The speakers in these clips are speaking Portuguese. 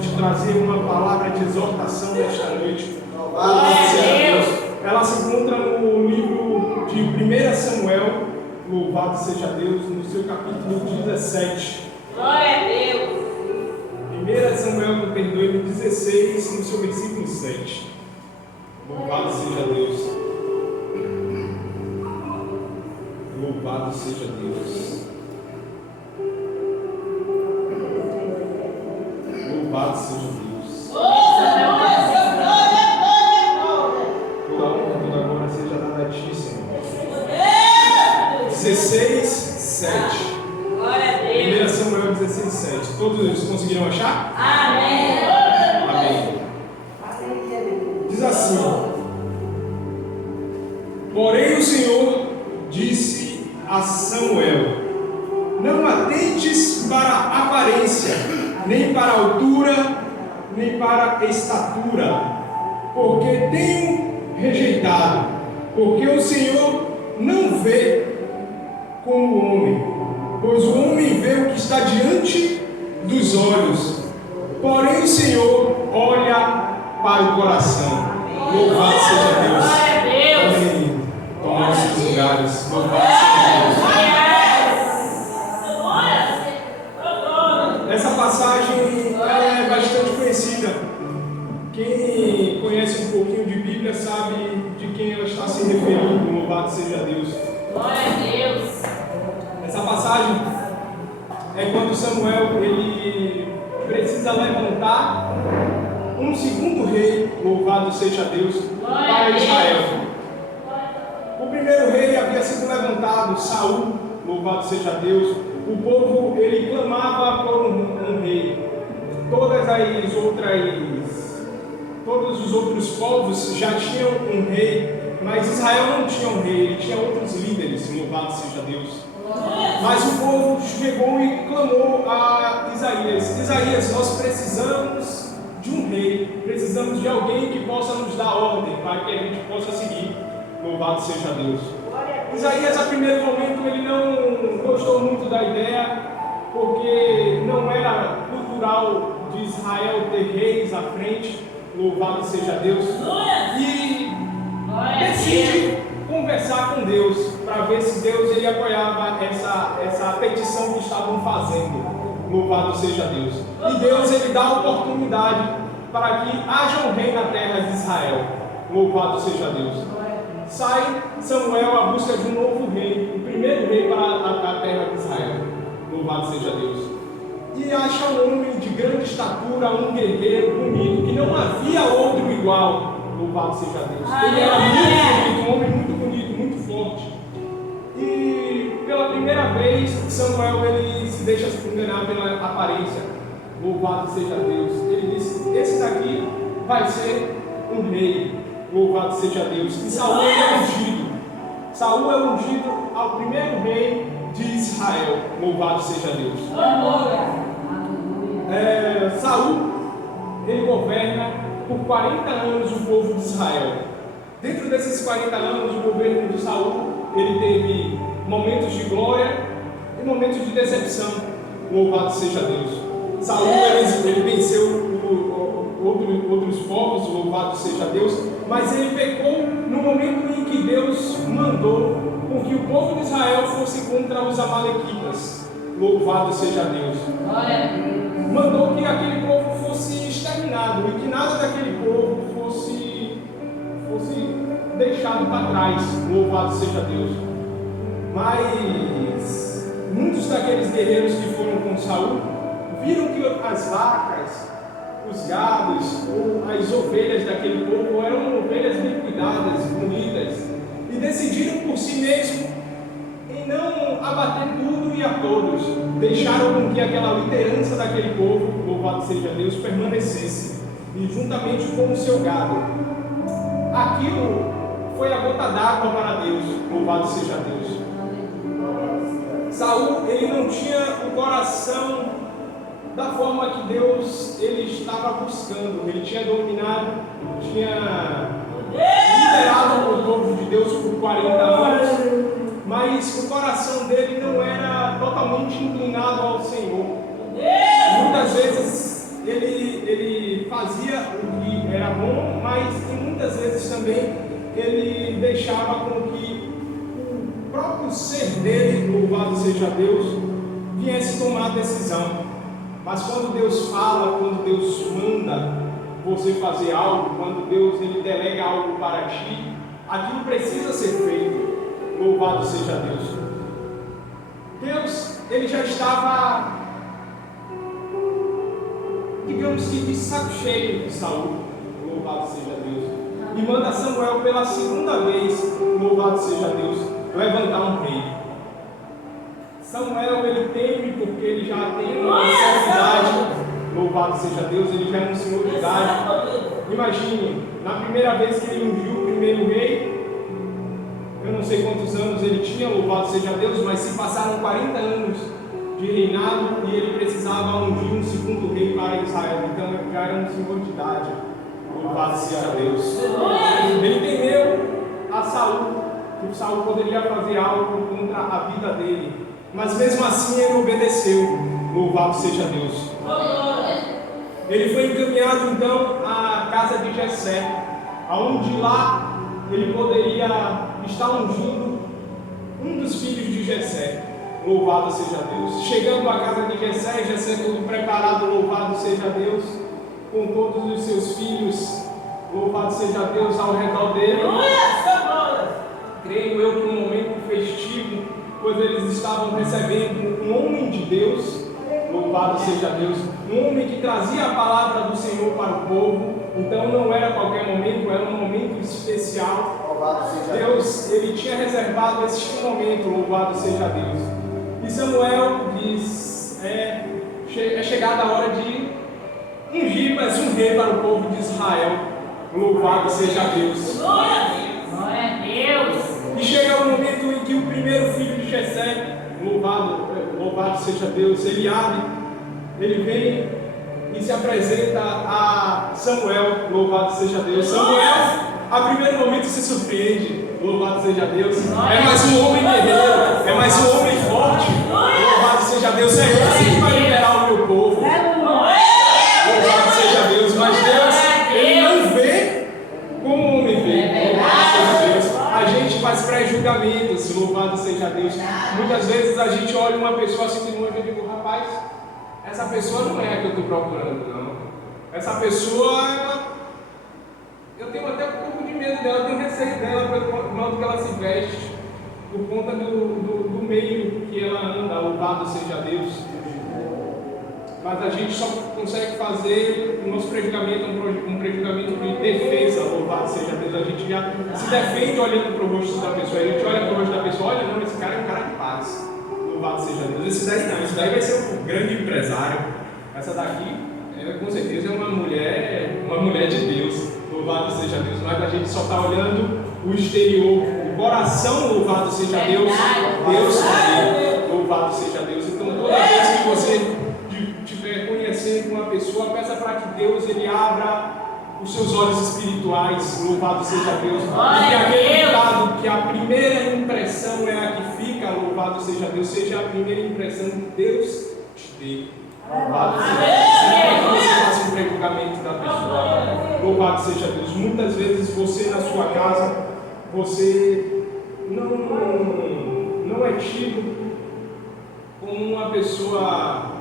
te trazer uma palavra de exortação nesta noite. Ela se encontra no livro de 1 Samuel, louvado seja Deus, no seu capítulo 17. Glória a Deus. 1 Samuel, me perdoe, no 16, no seu versículo 7. Louvado seja Deus. Louvado seja Deus. Louvado seja Deus. Toda honra, toda glória seja dada a ti, Senhor. 16, 7. Glória a Deus. 1 Samuel 16, 7. Todos conseguiram achar? Amém. Amém. Diz assim: porém o Senhor disse a Samuel: não atentes para a aparência, nem para a altura, nem para a estatura, porque tenho rejeitado, porque o Senhor não vê como o homem, pois o homem vê o que está diante dos olhos, porém o Senhor olha para o coração. Louvado seja Deus. Glória a Deus. Amém. Toma os seus lugares. Louvado seja Deus. Essa passagem ela é bastante conhecida. Quem conhece um pouquinho de Bíblia sabe de quem ela está se referindo. Louvado seja Deus. Glória a Deus. Essa passagem é quando Samuel ele precisa levantar um segundo rei, louvado seja Deus, para Israel. O primeiro rei havia sido levantado, Saul, louvado seja Deus. O povo ele clamava por um rei. Todos os outros povos já tinham um rei, mas Israel não tinha um rei, ele tinha outros líderes, louvado seja Deus. Mas o povo chegou e clamou a Isaías: Isaías, nós precisamos de um rei, precisamos de alguém que possa nos dar ordem para que a gente possa seguir. Louvado seja Deus. Isaías, a primeiro momento, ele não gostou muito da ideia, porque não era cultural de Israel ter reis à frente. Louvado seja Deus. E decide conversar com Deus para ver se Deus ele apoiava essa petição que estavam fazendo. Louvado seja Deus. E Deus ele dá oportunidade para que haja um rei na terra de Israel. Louvado seja Deus. Sai Samuel à busca de um novo rei, o primeiro rei para a terra de Israel. Louvado seja Deus. E acha um homem de grande estatura, um guerreiro bonito, que não havia outro igual. Louvado seja Deus. Ele era muito bonito, um homem muito bonito, muito forte. E pela primeira vez, Samuel ele se deixa se enganar pela aparência. Louvado seja Deus. Ele disse: esse daqui vai ser um rei. Louvado seja Deus. E Saul é ungido. Saul é ungido ao primeiro rei de Israel. Louvado seja Deus. Saul ele governa por 40 anos o povo de Israel. Dentro desses 40 anos, o governo de Saul ele teve momentos de glória e momentos de decepção. Louvado seja Deus. Saul ele venceu outros povos, louvado seja Deus, mas ele pecou no momento em que Deus mandou com que o povo de Israel fosse contra os amalequitas. Louvado seja Deus. Mandou que aquele povo fosse exterminado e que nada daquele povo fosse deixado para trás. Louvado seja Deus. Mas muitos daqueles guerreiros que foram com Saul viram que as vacas, os gados ou as ovelhas daquele povo eram ovelhas bem cuidadas, bonitas, e decidiram por si mesmo em não abater tudo e a todos. Deixaram com que aquela liderança daquele povo, louvado seja Deus, permanecesse, e juntamente com o seu gado. Aquilo foi a gota d'água para Deus, louvado seja Deus. Saul ele não tinha o coração da forma que Deus ele estava buscando. Ele tinha dominado, tinha liderado o povo de Deus por 40 anos, mas o coração dele não era totalmente inclinado ao Senhor. Muitas vezes ele fazia o que era bom, mas muitas vezes também ele deixava com que o próprio ser dele, louvado seja Deus, viesse tomar a decisão. Mas quando Deus fala, quando Deus manda você fazer algo, quando Deus ele delega algo para ti, aquilo precisa ser feito. Louvado seja Deus. Deus, ele já estava, digamos que de saco cheio de Saul. Louvado seja Deus. E manda Samuel pela segunda vez, louvado seja Deus, levantar um rei. Samuel, ele teme porque ele já tem uma certa idade. Louvado seja Deus, ele já é um senhor de idade. Imagine, na primeira vez que ele ungiu o primeiro rei, eu não sei quantos anos ele tinha, louvado seja Deus, mas se passaram 40 anos de reinado e ele precisava ungir um segundo rei para Israel. Então ele já era um senhor de idade. Louvado seja Deus. Ele temeu a Saul, que Saul poderia fazer algo contra a vida dele. Mas mesmo assim ele obedeceu. Louvado seja Deus. Ele foi encaminhado então à casa de Jessé, aonde lá ele poderia estar ungindo um dos filhos de Jessé. Louvado seja Deus. Chegando à casa de Jessé, Jessé todo preparado, louvado seja Deus, com todos os seus filhos, louvado seja Deus, ao redor dele. Creio eu que um momento festivo, pois eles estavam recebendo um homem de Deus, louvado seja Deus, um homem que trazia a palavra do Senhor para o povo. Então não era qualquer momento, era um momento especial. Louvado seja Deus, ele tinha reservado este momento, louvado seja Deus. E Samuel diz, é chegada a hora de ungir mais um rei para o povo de Israel. Louvado seja Deus. Glória a Deus. E chega o momento em que o primeiro filho de Jessé, louvado seja Deus, ele vem e se apresenta a Samuel, louvado seja Deus. Samuel, a primeiro momento se surpreende, louvado seja Deus. É mais um homem guerreiro, é mais um homem forte, louvado seja Deus. É esse que vai liberar o meu povo, louvado seja Deus. Mas Deus, ele não vê como o homem vê, louvado seja Deus. A gente faz pré-julgamentos, louvado seja Deus. Muitas vezes a gente olha uma pessoa assim de longe e digo, rapaz, essa pessoa não é a que eu estou procurando, não. Essa pessoa, eu tenho até um pouco de medo dela, eu tenho receio dela pelo modo que ela se veste, por conta do meio que ela anda, louvado seja Deus. Mas a gente só consegue fazer o nosso pré-julgamento, um pré-julgamento de defesa, louvado seja Deus. A gente já se defende olhando para o rosto da pessoa, a gente olha para o rosto da pessoa, olha, não, esse cara é um cara de paz. Louvado seja Deus. Esse daí não, esse daí vai ser um grande empresário. Essa daqui, com certeza, é uma mulher de Deus. Louvado seja Deus. Mas a gente só está olhando o exterior, o coração, louvado seja Deus. Deus é louvado seja Deus. Então, toda vez que você estiver conhecendo uma pessoa, peça para que Deus ele abra os seus olhos espirituais. Louvado seja Deus. E aquele ditado que a primeira impressão é a que fica, louvado seja Deus, seja a primeira impressão que Deus te dê. Louvado seja Deus. Sempre que você faça um pré-julgamento da pessoa, louvado seja Deus. Muitas vezes você na sua casa, você não é tido como uma pessoa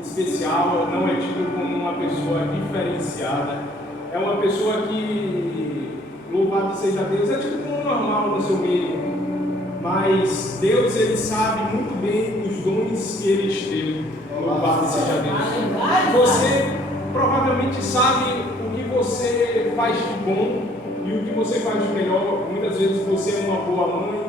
especial, não é tido como uma pessoa diferenciada. É uma pessoa que, louvado seja Deus, é tido como normal no seu meio. Mas Deus, ele sabe muito bem os dons que ele te deu. Louvado seja Deus. Você provavelmente sabe o que você faz de bom e o que você faz de melhor. Muitas vezes você é uma boa mãe,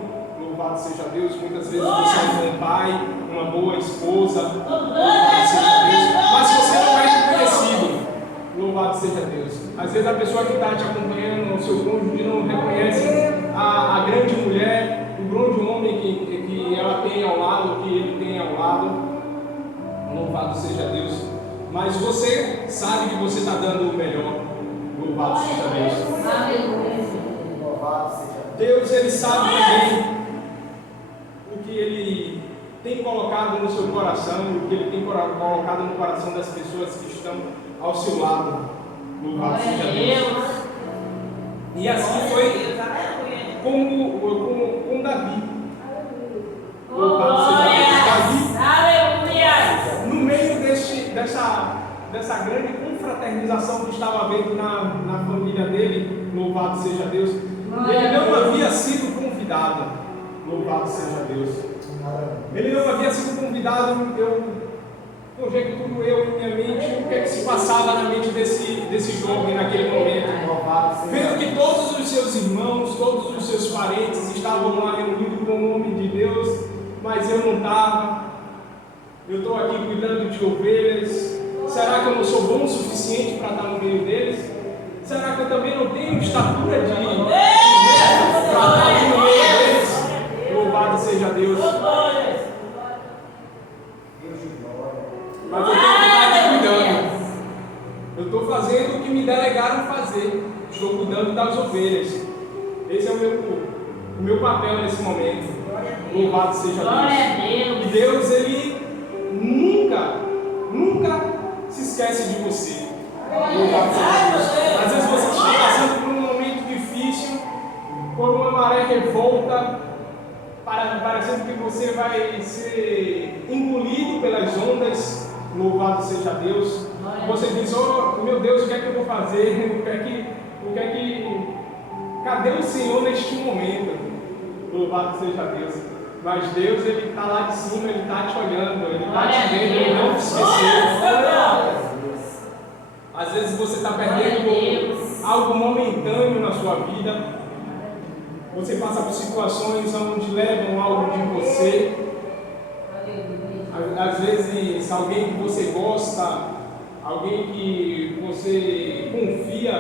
louvado seja Deus. Muitas vezes você é um bom pai, uma boa esposa, louvado seja Deus. Mas você não é reconhecido, louvado seja Deus. Às vezes a pessoa que está te acompanhando, o seu cônjuge, não reconhece a grande mulher, o grande homem que ela tem ao lado, que ele tem ao lado. Louvado seja Deus. Mas você sabe que você está dando o melhor. Louvado seja Deus. Deus, ele sabe também o que ele tem colocado no seu coração e o que Ele tem colocado no coração das pessoas que estão ao seu lado. Louvado seja Deus. E assim foi com Davi. Louvado seja Deus. Davi, no meio dessa grande confraternização que estava havendo na família dele, louvado seja Deus, ele não havia sido convidado. Louvado seja Deus. Ele não havia sido convidado. Eu conjecturo em minha mente o que é que se passava na mente desse jovem naquele momento. Vendo que todos os seus irmãos, todos os seus parentes estavam lá reunidos com o nome de Deus, mas eu não estava. Eu estou aqui cuidando de ovelhas. Será que eu não sou bom o suficiente para estar no meio deles? Será que eu também não tenho estatura de para estar no meio deles? Louvado seja Deus. Mas eu tenho que estar aqui cuidando. Eu estou fazendo o que me delegaram fazer. Estou cuidando das ovelhas. Esse é o meu papel nesse momento. Louvado seja Deus. E Deus, Ele nunca se esquece de você. Louvado seja Deus. Às vezes você está passando por um momento difícil, por uma maré revolta, parecendo que você vai ser engolido pelas ondas. Louvado seja Deus. Você diz: oh meu Deus, o que é que eu vou fazer? Cadê o Senhor neste momento? Louvado seja Deus. Mas Deus, Ele está lá de cima, Ele está te olhando, Ele está te vendo, Ele não te esqueceu. Às vezes você está perdendo algo momentâneo na sua vida. Você passa por situações onde levam algo de você. Às vezes alguém que você gosta, alguém que você confia,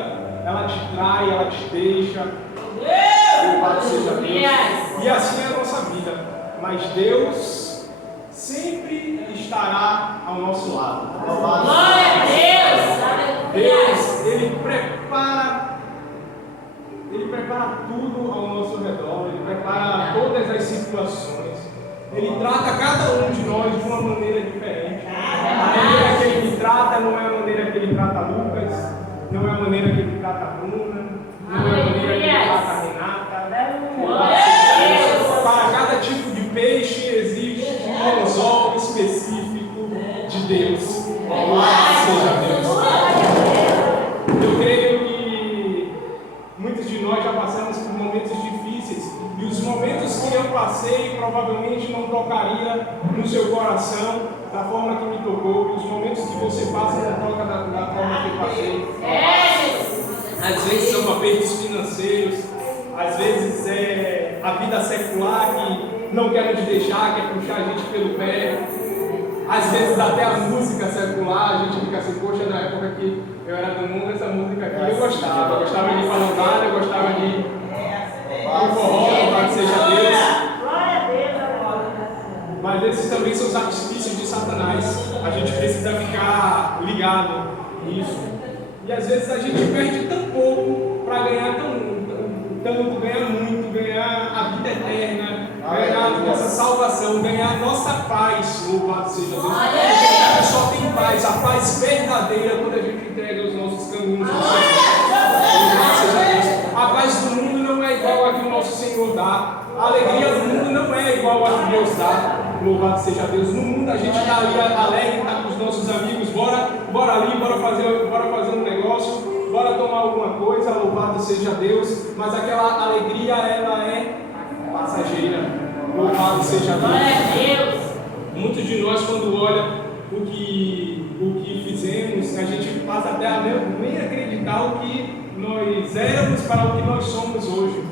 ela te trai, ela te deixa. Louvado seja Deus. E assim é a nossa vida. Mas Deus sempre estará ao nosso lado. Glória a Deus. Deus, Ele prepara tudo ao nosso redor. Ele prepara todas as situações. Ele trata cada um de nós de uma maneira diferente. A maneira que Ele me trata não é a maneira que Ele trata Lucas, não é a maneira que Ele trata Bruna, não é a maneira que Ele trata Renata. Para cada tipo de peixe existe um anzol específico de Deus. Louvado seja Deus. Eu creio que muitos de nós já passamos por momentos difíceis. E os momentos que eu passei provavelmente não tocaria no seu coração da forma que me tocou. E os momentos que você passa não toca da forma que eu passei. Às vezes são apertos financeiros, às vezes é a vida secular que não quer nos deixar, quer puxar a gente pelo pé. Às vezes até a música secular, a gente fica assim: poxa, na época que eu era do mundo, essa música aqui eu gostava de ir para Londrina, eu gostava de ir para o forró, louvado seja Deus. Mas esses também são os artifícios de Satanás. A gente precisa ficar ligado nisso. E às vezes a gente perde tão pouco para ganhar tanto, ganhar muito, ganhar a vida eterna, ganhar a nossa salvação, ganhar a nossa paz. Louvado seja Deus. Porque a gente só tem paz, a paz verdadeira, quando a gente entrega os nossos caminhos ao Senhor. Louvado seja Deus. A paz do mundo não é igual a que o nosso Senhor dá. A alegria do mundo não é igual a que Deus dá. Louvado seja Deus. No mundo a gente está ali alegre, está com os nossos amigos, bora ali, bora fazer um negócio, bora tomar alguma coisa, louvado seja Deus. Mas aquela alegria, ela é passageira. Louvado seja Deus. Muitos de nós, quando olham o que fizemos, a gente passa até a nem acreditar o que nós éramos para o que nós somos hoje.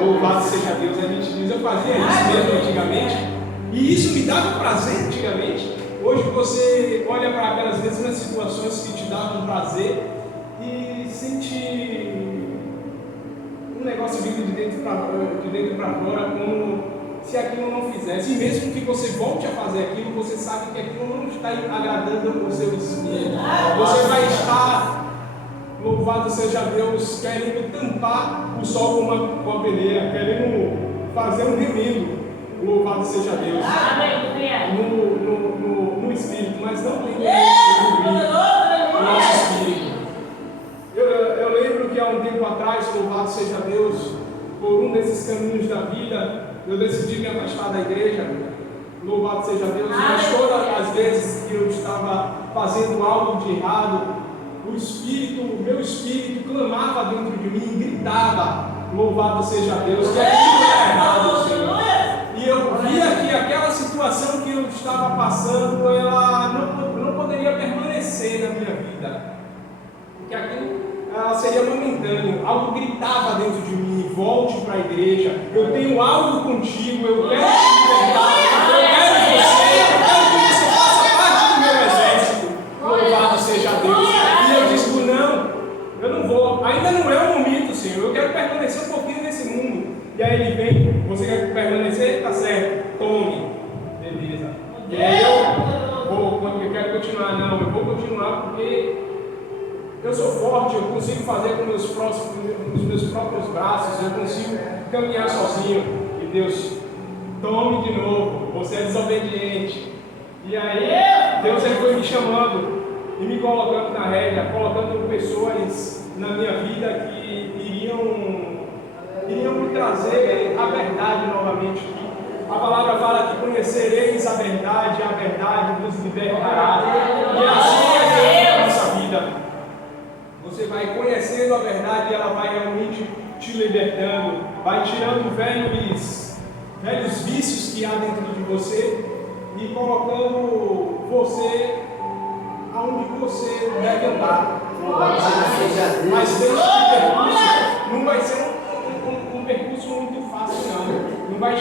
Louvado seja Deus. A gente diz: eu fazia isso mesmo antigamente. E isso me dava prazer antigamente. Hoje você olha para aquelas mesmas situações que te davam prazer e sente um negócio vindo de dentro para fora, como se aquilo não fizesse. E mesmo que você volte a fazer aquilo, você sabe que aquilo não está agradando o seu espírito. Você vai estar, louvado seja Deus, querendo tampar o sol com uma peneira, querendo fazer um remendo. Louvado seja Deus. No espírito, mas não tem o nosso espírito. Eu lembro que há um tempo atrás, louvado seja Deus, por um desses caminhos da vida, eu decidi me afastar da igreja. Louvado seja Deus. Mas todas as vezes que eu estava fazendo algo de errado, o meu espírito clamava dentro de mim e gritava: louvado seja Deus, que aquilo era errado, Senhor. E eu via que aquela situação que eu estava passando, ela não poderia permanecer na minha vida, porque aquilo seria momentâneo. Algo gritava dentro de mim: volte para a igreja, eu tenho algo contigo, eu quero te libertar, eu quero que você faça parte do meu exército. Louvado seja Deus. E eu disse: não, eu não vou, ainda não é o momento, Senhor, eu quero permanecer um pouquinho nesse mundo. E aí ele vem: você quer permanecer? Tá certo, tome. Beleza. E aí eu quero continuar. Não, eu vou continuar porque eu sou forte, eu consigo fazer com os meus próprios braços, eu consigo caminhar sozinho. E Deus: tome de novo, você é desobediente. E aí Deus ele foi me chamando e me colocando na rédea, colocando pessoas na minha vida que iriam me trazer a verdade novamente. A palavra fala que conhecereis a verdade vos libertará. E assim é a nossa vida. Você vai conhecendo a verdade e ela vai realmente te libertando, vai tirando velhos vícios que há dentro de você e colocando você aonde você deve andar. Mas esse percurso não vai ser um percurso muito fácil, não. Não vai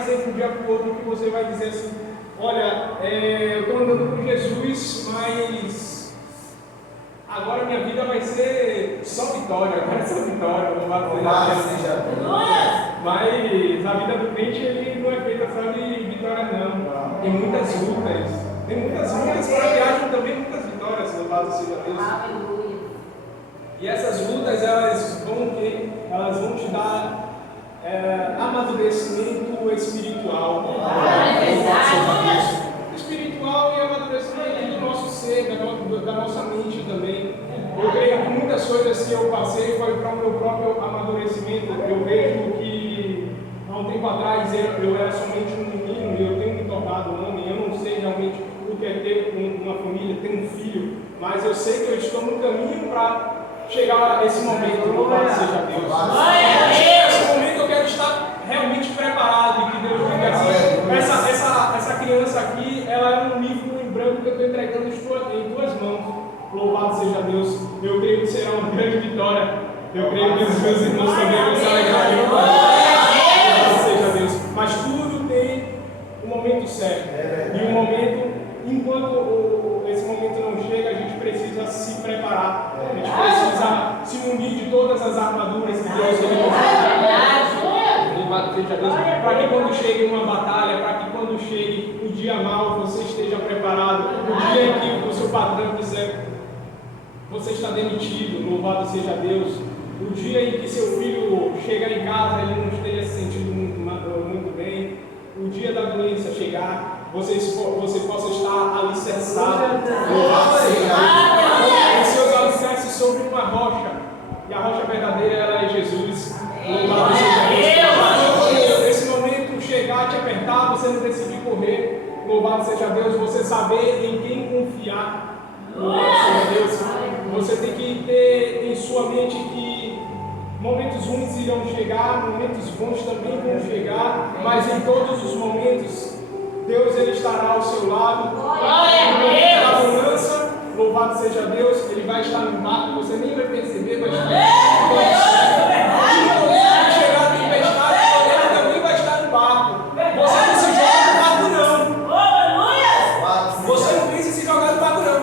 ser de um dia para o outro que você vai dizer assim: olha, eu estou andando com Jesus, mas agora minha vida vai ser só vitória, agora é só vitória, louvado seja Deus. Mas a vida do crente ele não é feita só de vitória, não. Tem muitas lutas para que hajam também muitas vitórias, louvado seja Deus. E essas lutas elas vão te dar amadurecimento espiritual. Espiritual e amadurecimento do nosso ser, da nossa mente também. Eu creio que muitas coisas que eu passei foi para o meu próprio amadurecimento. Eu vejo que há um tempo atrás eu era somente um menino e eu tenho me tornado um homem. Eu não sei realmente o que é ter uma família, ter um filho, mas eu sei que eu estou no caminho para chegar a esse momento. Louvado seja Deus. Nesse momento eu quero estar realmente preparado e que Deus diga assim: essa criança aqui, ela é um livro em branco que eu estou entregando em tuas mãos. Louvado seja Deus. Eu creio que será uma grande vitória. Eu creio que os meus irmãos também vão se alegrar. Louvado seja Deus. Mas tudo tem um momento certo. E um momento, enquanto esse momento não chega, a gente precisa se preparar. A gente precisa se munir de todas as armaduras que Deus tem. Louvado seja Deus. Para que quando chegue uma batalha, para que quando chegue o dia mau, você esteja preparado. O dia em que o seu patrão disser: você está demitido, louvado seja Deus. O dia em que seu filho chegar em casa, ele não esteja se sentindo muito bem. O dia da doença chegar, você possa estar alicerçado, louvado seja Deus. Os seus alicerces sobre uma rocha, e a rocha verdadeira ela é Jesus. Louvado seja Deus. Esse momento chegar, te apertar, você não decidir correr. Louvado seja Deus. Você saber em quem confiar. Louvado seja Deus. Você tem que ter em sua mente que momentos ruins irão chegar, momentos bons também vão chegar, mas em todos os momentos Deus ele estará ao seu lado. No momento da bonança, louvado seja Deus, ele vai estar no barco, você nem vai perceber, vai estar no barco. E no momento que chegar a tempestade, ele também vai estar no barco. Você não se joga no barco, não. Você não pensa em se jogar no barco, não.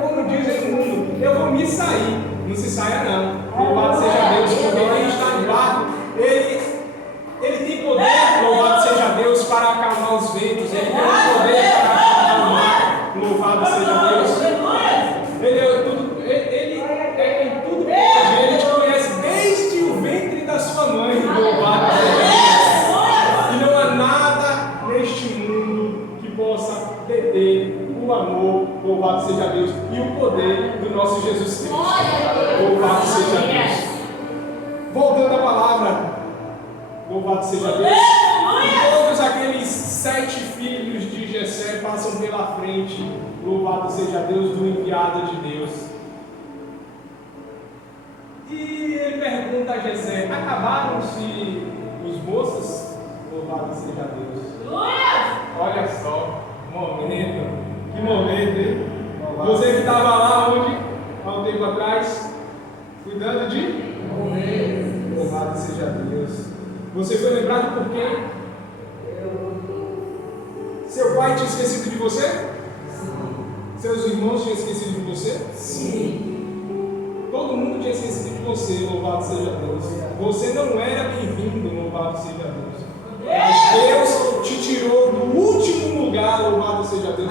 Como dizem no mundo, eu vou me sair. Não se saia, não. Louvado seja Deus, porque quem está no barco, ele tem poder, louvado seja Deus, para acalmar os ventos. Ele tem poder para acalmar o mar. Louvado seja Deus. Ele é tudo pode. Ele te conhece desde o ventre da sua mãe. Louvado seja Deus. do nosso Jesus Cristo. Louvado seja Deus. Voltando à palavra, louvado seja Deus. E todos aqueles 7 filhos de Jessé passam pela frente, louvado seja Deus, do enviado de Deus. E ele pergunta a Jessé: acabaram-se os moços? Louvado seja Deus. Olha só, que momento, hein? Você que estava lá onde? Há um tempo atrás, cuidando de? Louvado seja Deus. Você foi lembrado por quem? Seu pai tinha esquecido de você? Sim. Seus irmãos tinham esquecido de você? Sim. Todo mundo tinha esquecido de você, louvado seja Deus. Você não era bem-vindo, louvado seja Deus. Mas Deus te tirou do último lugar, louvado seja Deus.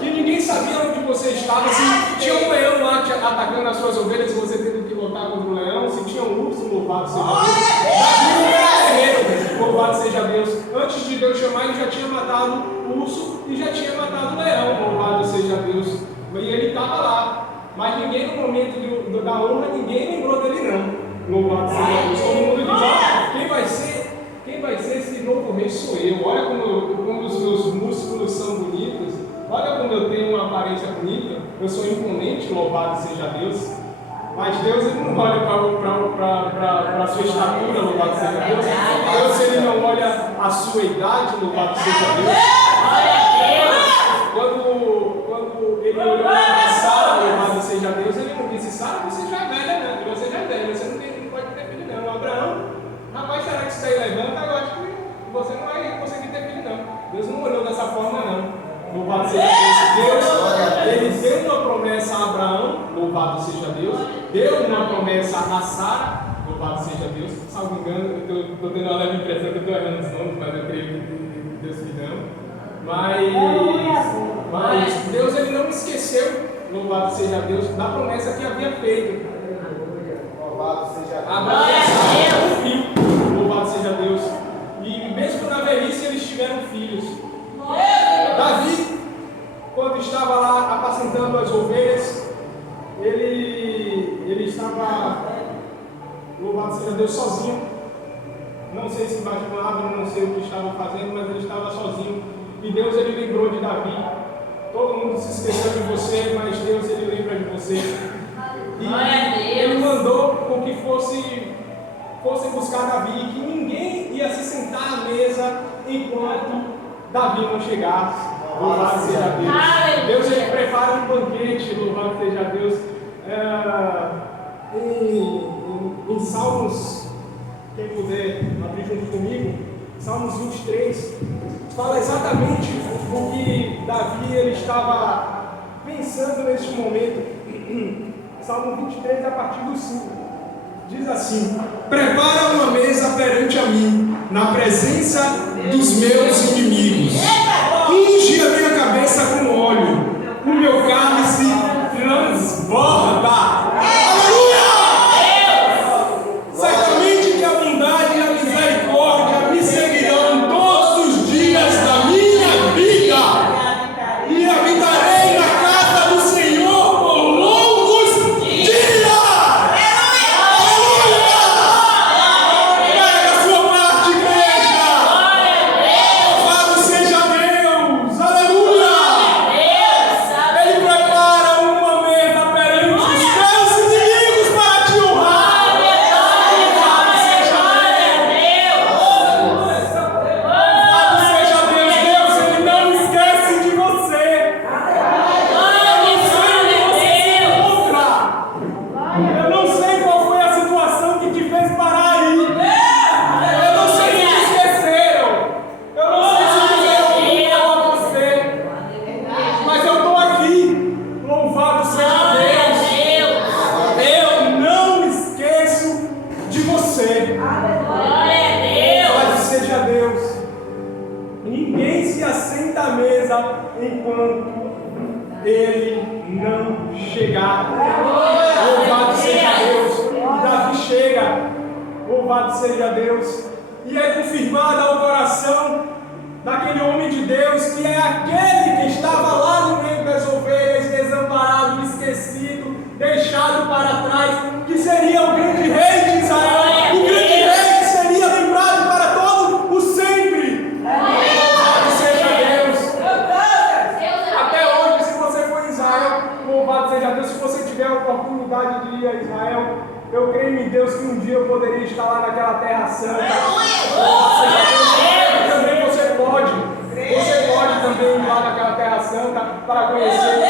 Que ninguém sabia onde você estava. Se tinha um leão lá atacando as suas ovelhas e você teve que lutar contra o leão, se tinha um urso, louvado seja Deus. Louvado seja Deus. Antes de Deus chamar, ele já tinha matado o urso e já tinha matado o leão. Louvado seja Deus. E ele estava lá. Mas ninguém, no momento da honra, ninguém lembrou dele, não. Louvado seja Deus. Todo mundo diz: quem vai ser esse novo rei sou eu. Olha como os meus músculos são bonitos. Olha como eu tenho uma aparência bonita. Eu sou imponente, louvado seja Deus. Mas Deus, ele não olha para a sua estatura, louvado seja Deus. Deus, ele não olha a sua idade, louvado seja Deus. Quando ele olhou para Sara, louvado seja Deus, ele não disse: Sara, você já é velha, né? Você já é velha, você não pode ter filho, não. Abraão, rapaz, será que isso daí levanta? Eu acho que você não vai conseguir ter filho, não. Deus não olhou dessa forma, não. Louvado seja Deus. Ele deu uma promessa a Abraão, louvado seja Deus. Deu uma promessa a Sara, louvado seja Deus. Salvo engano, eu estou tendo uma leve impressão que eu estou errando os nomes, mas eu creio que Deus me deu. Mas Deus, ele não esqueceu, louvado seja Deus, da promessa que havia feito. Louvado seja Deus. Abraão cumpriu, louvado seja Deus. E mesmo na velhice eles tiveram filhos. Davi, quando estava lá apacentando as ovelhas, ele estava, louvado seja Deus, sozinho. Não sei se embaixo de uma árvore, não sei o que estava fazendo, mas ele estava sozinho. E Deus, ele lembrou de Davi. Todo mundo se esqueceu de você, mas Deus, ele lembra de você. E ele mandou com que fossem buscar Davi, e que ninguém ia se sentar à mesa enquanto Davi não chegasse. Louvado seja Deus. Deus, ele prepara um banquete, louvado seja Deus. Em Salmos, quem puder abrir junto comigo, Salmos 23, fala exatamente o que Davi ele estava pensando neste momento. Salmo 23, a partir do 5, diz assim: prepara uma mesa perante a mim, na presença dos meus inimigos. Unge a minha cabeça com óleo, o meu cálice transborda. Certamente que a bondade e a misericórdia me seguirão todos os dias da minha vida, e habitarei na casa do Senhor por longos dias. Aleluia! Pega a sua parte, igreja. Louvado seja Deus. Aleluia! Ele prepara uma mesa perante os teus inimigos para te honrar. Louvado seja Deus. Deus, ele não esquece de você. Eu não sei qual foi a situação que te fez parar aí. Eu não sei se te esqueceram. Eu não sei se fizeram mal a você. Mas eu estou aqui. Louvado seja Deus. Eu não esqueço de você. Louvado seja Deus. Ninguém se assenta à mesa enquanto ele não chegar. Louvado seja Deus. Davi chega. Louvado seja Deus. E é confirmada ao coração daquele homem de Deus que é aquele que Eu creio em Deus que um dia eu poderia estar lá naquela terra santa. Também você pode também ir lá naquela terra santa para conhecer.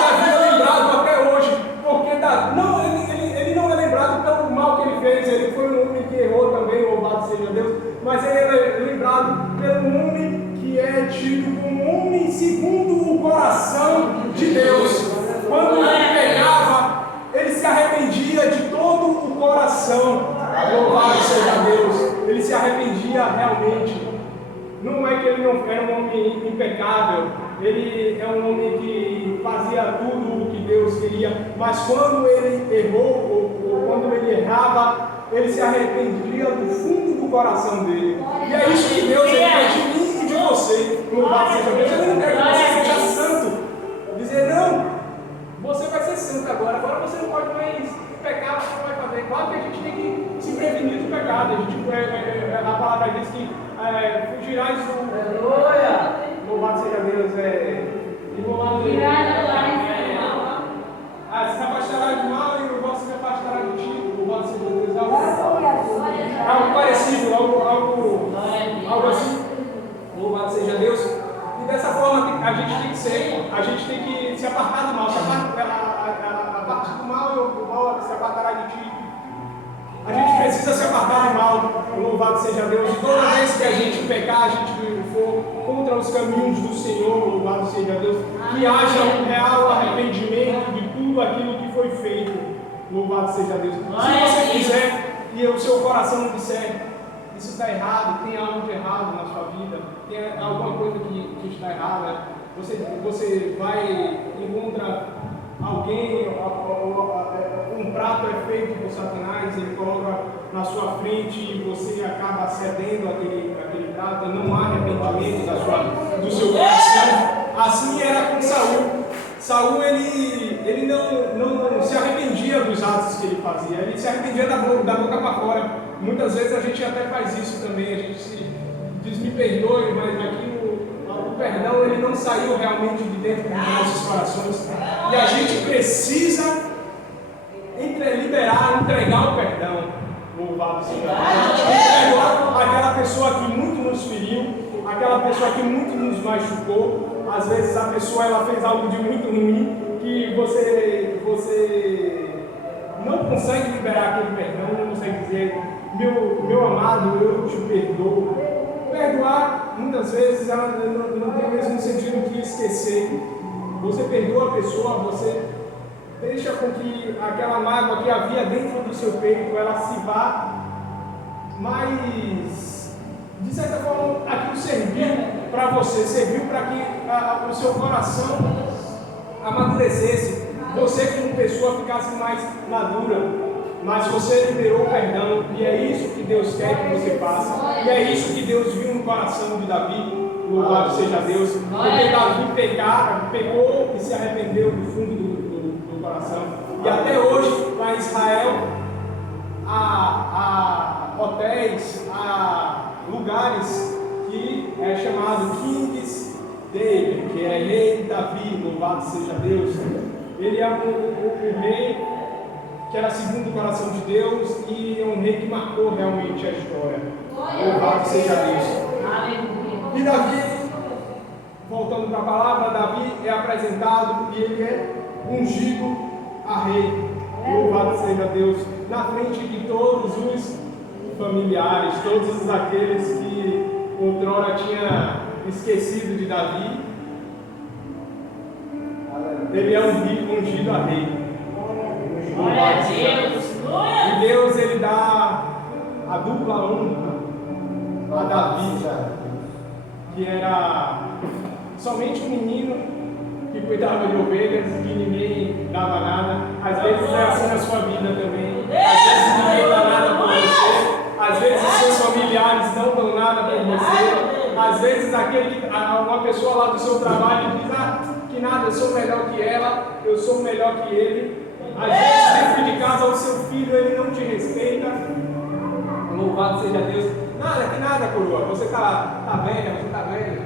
Davi é lembrado até hoje, porque ele não é lembrado pelo mal que ele fez. Ele foi um homem que errou também, louvado seja Deus. Mas ele é lembrado pelo homem que é tido como homem segundo o coração de Deus. Quando ele pegava, ele se arrependia de todo o coração. Louvado seja Deus. Ele se arrependia realmente. Não é que ele não era um homem impecável, ele é um homem que fazia tudo o que Deus queria, mas quando ele errou, ou quando ele errava, ele se arrependia do fundo do coração dele. E é isso que Deus quer de mim e de você. Louvado seja Deus. Ele não quer que você seja santo. Dizer, não, você vai ser santo agora você não pode mais pecar, você não vai fazer. Claro que a gente tem que se prevenir do pecado. A palavra diz que fugirás do. Louvado seja Deus. Se afastará do mal e o vosso se afastará de ti. Louvado seja Deus. Algo parecido, algo assim. Louvado seja Deus. E dessa forma a gente tem que ser, a gente tem que se apartar do mal. A partir do mal, o mal se apartará de ti. A gente precisa se apartar do mal, louvado seja Deus. E toda vez que a gente pecar, a gente for contra os caminhos do Senhor, louvado seja Deus. Que haja um real arrependimento de tudo aquilo que foi feito, louvado seja Deus. Se você fizer e o seu coração disser, isso está errado, tem algo de errado na sua vida, tem alguma coisa que está errada, você vai encontra alguém, um prato é feito por Satanás, ele coloca na sua frente e você acaba cedendo aquele prato, não há arrependimento do seu coração. Assim era com Saul. Saul ele não se arrependia dos atos que ele fazia, ele se arrependia da boca para fora. Muitas vezes a gente até faz isso também, a gente diz me perdoe, mas aqui o perdão ele não saiu realmente de dentro dos nossos corações. E a gente precisa entregar o perdão. Louvado seja Deus. A gente tem que perdoar aquela pessoa que muito nos feriu, aquela pessoa que muito nos machucou. Às vezes a pessoa ela fez algo de muito ruim que você não consegue liberar aquele perdão, não consegue dizer, meu amado, eu te perdoo. Perdoar, muitas vezes, ela não tem o mesmo sentido que esquecer. Você perdoa a pessoa, você deixa com que aquela mágoa que havia dentro do seu peito, ela se vá, mas, de certa forma, aquilo serviu para você, serviu para que o seu coração amadurecesse, você como pessoa ficasse mais madura. Mas você liberou o perdão, e é isso que Deus quer que você faça, e é isso que Deus viu no coração de Davi, louvado seja Deus, porque Davi pecou e se arrependeu do fundo do coração, e até hoje, lá em Israel, há hotéis, há lugares que é chamado Kings David, que é rei Davi, louvado seja Deus. Ele é um rei que era segundo o coração de Deus e é um rei que marcou realmente a história. Louvado seja Deus. E Davi, voltando para a palavra, Davi é apresentado e ele é ungido a rei. Louvado seja Deus. Na frente de todos os familiares, todos aqueles que outrora tinham esquecido de Davi, ele é ungido a rei. Glória a Deus. E Deus ele dá a dupla honra a Davi, que era somente um menino que cuidava de ovelhas, que ninguém dava nada. Às vezes é assim na sua vida também. Às vezes ninguém dá nada por você. Às vezes seus familiares não dão nada por você. Às vezes uma pessoa lá do seu trabalho diz, que nada, eu sou melhor que ela, eu sou melhor que ele. Às vezes dentro de casa o seu filho ele não te respeita. Louvado seja Deus. Que nada, coroa. Você tá velha, você tá velho.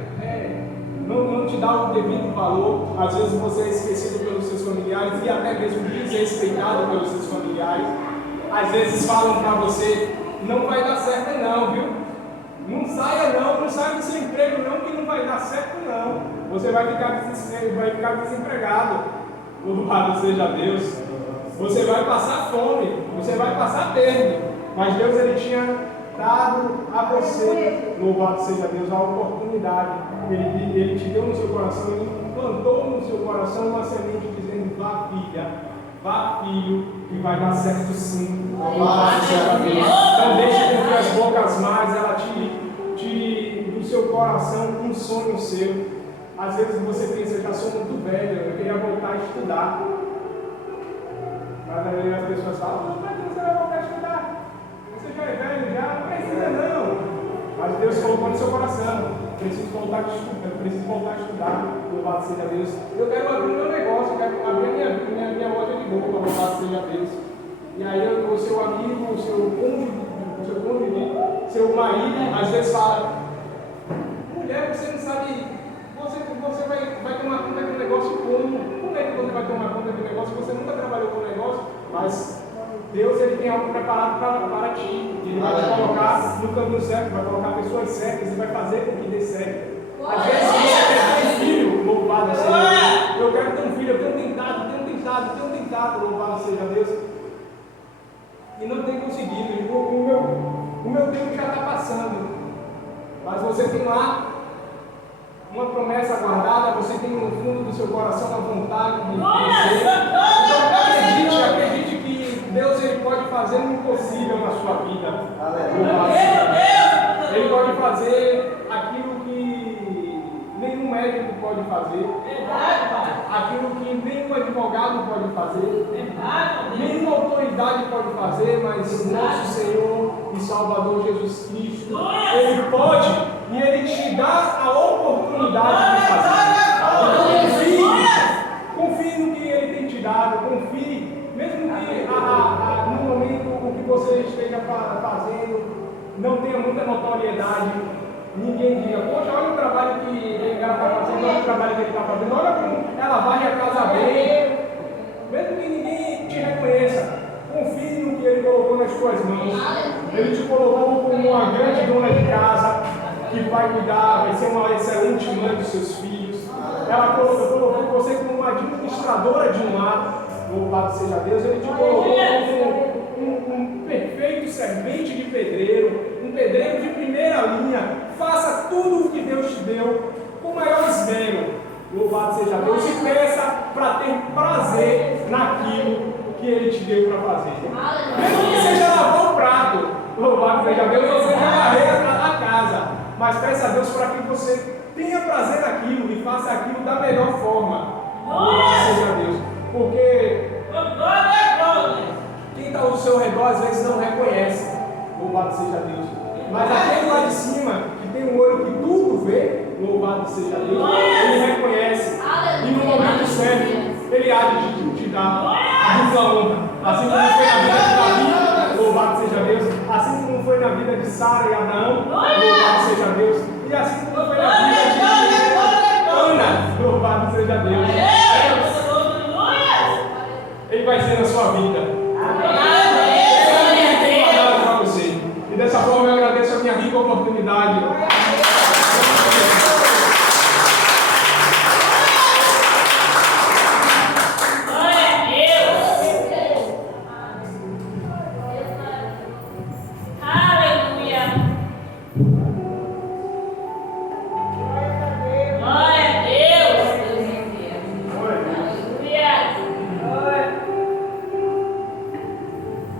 Não te dá o devido valor. Às vezes você é esquecido pelos seus familiares e até mesmo desrespeitado pelos seus familiares. às vezes falam para você, não vai dar certo não, viu? Não saia não, não saia do seu emprego não, que não vai dar certo não. Você vai ficar desempregado. Louvado seja Deus. Você vai passar fome, você vai passar perda. Mas Deus, Ele tinha dado a você, louvado seja Deus, a oportunidade. Ele te deu no seu coração, Ele plantou no seu coração uma semente dizendo, vá filha, vá filho, que vai dar certo sim. Louvado seja Deus. Não deixe com que as bocas más ela tire do seu coração um sonho seu. Às vezes você pensa, eu já sou muito velho, eu queria voltar a estudar. Mas aí as pessoas falam, mas você vai voltar a estudar? Você já é velho, já não precisa não. Mas Deus colocou no seu coração, preciso voltar a estudar, louvado seja Deus. Eu quero abrir o meu negócio, eu quero abrir minha loja de roupa, louvado seja Deus. E aí o seu amigo, o seu cônjuge, seu marido, às vezes fala, mulher, você não sabe, você vai tomar conta do negócio como? Como é que você vai tomar conta do negócio? Você nunca trabalhou com o negócio, mas Deus, Ele tem algo preparado para ti. Ele vai te colocar no caminho certo, vai colocar pessoas certas e vai fazer com que dê certo. Às vezes você quer ter um filho, louvado seja Deus. Eu quero ter um filho, eu tenho tentado, louvado seja Deus. E não tem conseguido. O meu tempo já está passando. Mas você tem lá uma promessa guardada, você tem no fundo do seu coração uma vontade de crescer. Então acredite que Deus, Ele pode fazer o impossível na sua vida. Ele pode fazer aquilo que nenhum médico pode fazer, aquilo que nenhum advogado pode fazer, nenhuma autoridade pode fazer, mas nosso Senhor e Salvador Jesus Cristo, Ele pode. E Ele te dá a oportunidade de fazer. Confie no que Ele tem te dado. Confie, mesmo que no momento o que você esteja fazendo não tenha muita notoriedade. Ninguém diga, poxa, olha o trabalho que ela está fazendo, olha o trabalho que ele está fazendo, olha como ela varre a casa bem. Mesmo que ninguém te reconheça, confie no que Ele colocou nas suas mãos. Ele te colocou como uma grande dona de casa, que vai cuidar, vai ser uma excelente mãe dos seus filhos. Ela colocou você como uma administradora de um lar, louvado seja Deus. Ele te colocou como um perfeito servente de pedreiro, um pedreiro de primeira linha. Faça tudo o que Deus te deu com o maior esmero, louvado seja Deus, e peça para ter prazer naquilo que Ele te deu para fazer. Mesmo que seja lavar o prato, louvado seja Deus, ou seja varrer a casa. Mas peça a Deus para que você tenha prazer naquilo e faça aquilo da melhor forma. Louvado seja Deus. Porque quem está ao seu redor às vezes não reconhece. Louvado seja Deus. Mas aquele lá de cima, que tem um olho que tudo vê, louvado seja Deus, ele reconhece. E no momento certo, ele há de te dar a dupla honra. Assim como foi na vida de Davi, louvado seja Deus. Assim como foi na vida de Sara e Abraão, louvado seja Deus. E assim como foi na vida de Ana, louvado seja Deus. Ele vai ser na sua vida. Ele tem guardado para você. E dessa forma eu agradeço a minha rica oportunidade.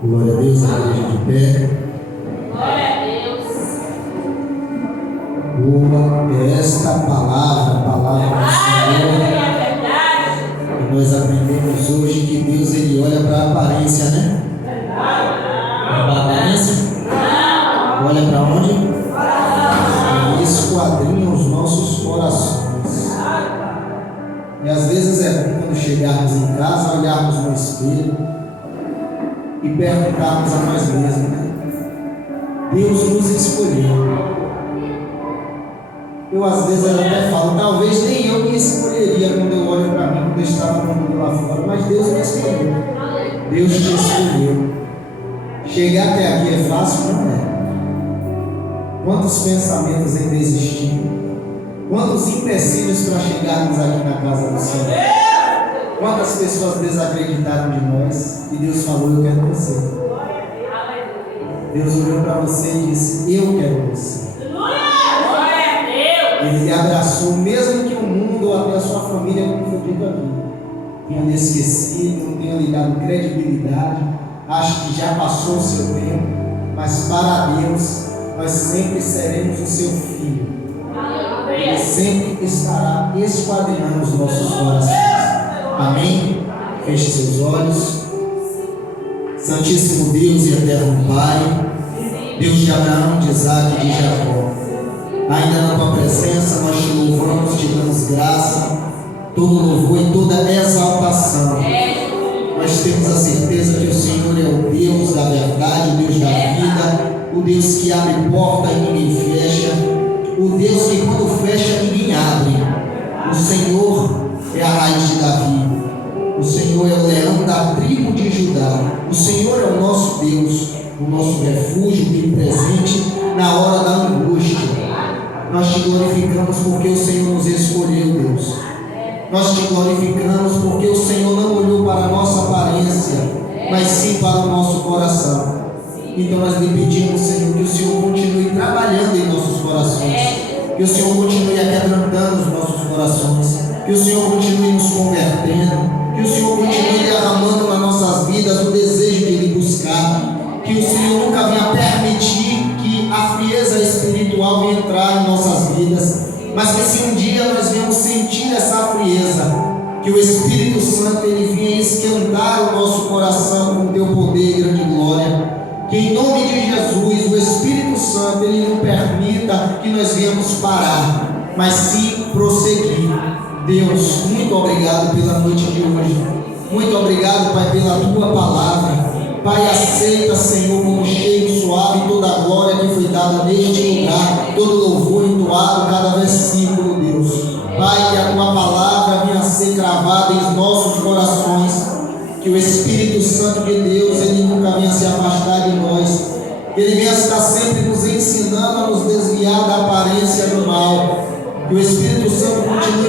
Glória a Deus, a igreja de pé. Glória a Deus. É esta palavra do Senhor. E nós aprendemos hoje que Deus, Ele olha para a aparência, né? Para a aparência? Olha para onde? Ele esquadrinha os nossos corações. E às vezes é bom quando chegarmos em casa, olharmos no espelho e perguntarmos a nós mesmos, né? Deus nos escolheu. Eu às vezes até falo, talvez nem eu me escolheria quando eu olho para mim, quando eu estava no mundo lá fora, mas Deus me escolheu. Deus te escolheu. Chegar até aqui é fácil? Não é. Quantos pensamentos em desistir? Quantos empecilhos para chegarmos aqui na casa do Senhor? Quantas pessoas desacreditaram de nós e Deus falou: eu quero você. Deus olhou para você e disse: eu quero você. Ele lhe abraçou, mesmo que o mundo ou até a sua família, como foi dito aqui, tenha esquecido, não tenha lhe dado credibilidade, acho que já passou o seu tempo, mas para Deus nós sempre seremos o seu filho. Ele sempre estará esquadrinhando os nossos corações. Amém? Feche seus olhos. Santíssimo Deus e eterno Pai, Deus de Abraão, de Isaac e de Jacó, ainda na tua presença nós te louvamos, te damos graça, todo louvor e toda exaltação. Nós temos a certeza que o Senhor é o Deus da verdade, o Deus da vida, o Deus que abre porta e ninguém fecha, o Deus que quando fecha ninguém abre. O Senhor é a raiz de Davi, o Senhor é o leão da tribo de Judá, o Senhor é o nosso Deus, o nosso refúgio e presente na hora da angústia. Nós te glorificamos porque o Senhor nos escolheu, Deus. Nós te glorificamos porque o Senhor não olhou para a nossa aparência, mas sim para o nosso coração. Então nós lhe pedimos, Senhor, que o Senhor continue trabalhando em nossos corações, que o Senhor continue aquebrantando os nossos corações, que o Senhor continue nos convertendo, que o Senhor continue derramando nas nossas vidas o desejo de lhe buscar, que o Senhor nunca venha permitir que a frieza espiritual venha entrar em nossas vidas, mas que se um dia nós venhamos sentir essa frieza, que o Espírito Santo ele venha esquentar o nosso coração com o teu poder e grande glória, que em nome de Jesus o Espírito Santo ele não permita que nós venhamos parar, mas sim prosseguir. Deus, muito obrigado pela noite de hoje, muito obrigado, Pai, pela tua palavra. Pai, aceita, Senhor, como cheiro suave toda a glória que foi dada neste lugar, todo louvor entoado, cada versículo, Deus. Pai, que a tua palavra venha a ser gravada em nossos corações, que o Espírito Santo de Deus, ele nunca venha se afastar de nós, ele venha estar sempre nos ensinando a nos desviar da aparência do mal, que o Espírito Santo continue